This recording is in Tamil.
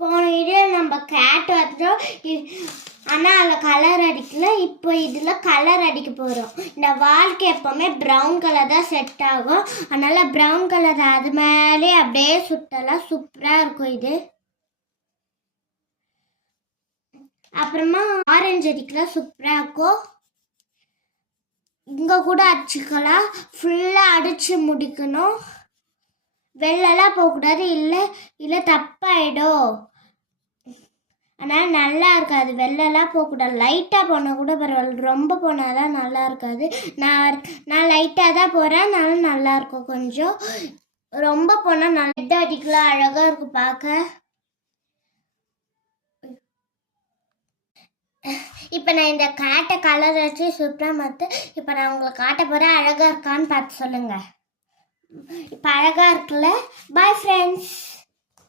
போன வீடியோ நம்ம கேட் வரைஞ்சோம், ஆனால் அதில் கலர் அடிக்கல. இப்போ இதில் கலர் அடிக்க போகிறோம். இந்த வால்க்கு எப்போவுமே ப்ரௌன் கலர் தான் செட் ஆகும். அதனால் ப்ரௌன் கலர் அது மேலே அப்படியே சுட்டலாம். சூப்பராக இருக்கும் இது. அப்புறமா ஆரஞ்சு அடிக்கலாம், சூப்பராக இருக்கும். இங்கே கூட அடிச்சுக்கலாம். ஃபுல்லாக அடித்து முடிக்கணும். வெள்ளெல்லாம் போகக்கூடாது, இல்லை தப்பாயிடும். ஆனால் நல்லா இருக்காது. வெள்ளெல்லாம் போகக்கூடாது. லைட்டாக போனால் கூட பரவாயில்ல, ரொம்ப போனால் தான் நல்லா இருக்காது. நான் லைட்டாக தான் போகிறேன், அதனால நல்லாயிருக்கும். கொஞ்சம் ரொம்ப போனால் நல்லா அடிக்கலாம், அழகாக இருக்கும் பார்க்க. இப்போ நான் இந்த கேட்டை கலர் வச்சு சூப்பராக மாற்று. இப்போ நான் உங்களுக்கு காட்ட போகிறேன். அழகாக இருக்கான்னு பார்த்து சொல்லுங்கள். இப்போ அழகாக இருக்குல்ல? Bye friends.